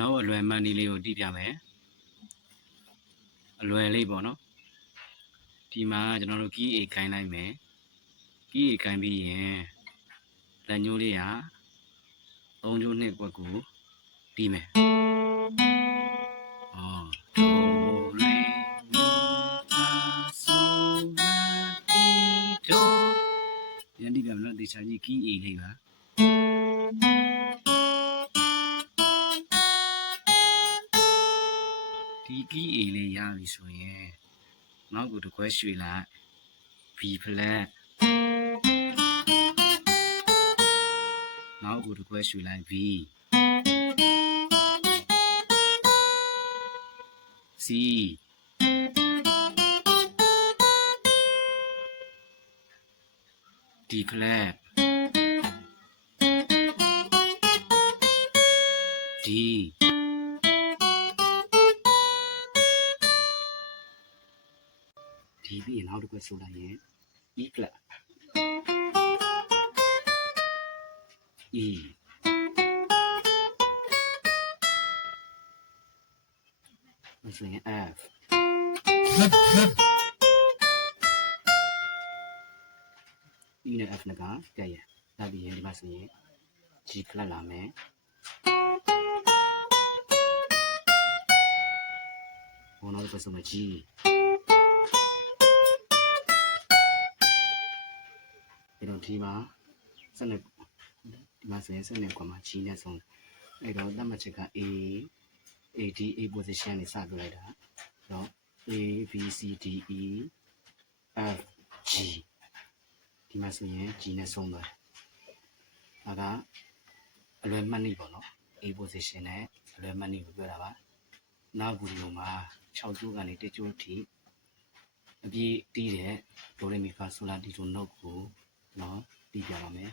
နောက်အလွယ်မှန်ဒီလေးကိုတိပြမယ်အလွယ်လေးပေါ့နော်ဒီမှာကျွန်တော်တို့ key A ခိုင်းလိုက်မယ် key A ခိုင်းပြီးရင်လက်ညှိုးလေးဟာ3ကျိုး2ကွက်ကိုတီးမယ်ပြန်တိပြမယ်နော်ဒီချာကြီး key A လေးပါဒီ key A လေးရပြီဆိုရင်နောက်ကိုတစ်ခွဲရွှေ့လိုက် B flat နောက်ကိုတစ်ခွဲရွှေ့လိုက် B C D flat D D ပြီးရင်နောက်တစ်ခွဲဆိုလိုက်ရင် E flat E ဆိုရင် F E နဲ့ F နဲ့ကကဲရဒါပြီးရင်ဒီမှာဆိုရင် G flat လာမယ်ဘောနောက်တစ်ခွဲဆိုမယ် Gအဲ့တော့ဒီမှာဆက်နေဒီမှာဆိုရင်ဆက်နေကွာမှာ G နဲ့ဆုံးအဲ့တော့တတ်မှတ်ချက်က A D A position နဲ့စပြလိုက်တာเนาะ A B C D E F G ဒီမှာဆိုရင် G နဲ့ဆုံးသွားတယ်ဒါကအလွယ်မှတ်နည်းပေါ့နော် A position နဲ့အလွယ်မှတ်နည်းကိုပြောတာပါနောက်ဗီဒီယိုမှာ6ကျိုးကနေ1ကျိုးထိအပြည့်တီးတဲ့ဒိုရေမီဖာဆိုလာဒီတိုနို့ကိုเนาะတီးပြပါမယ်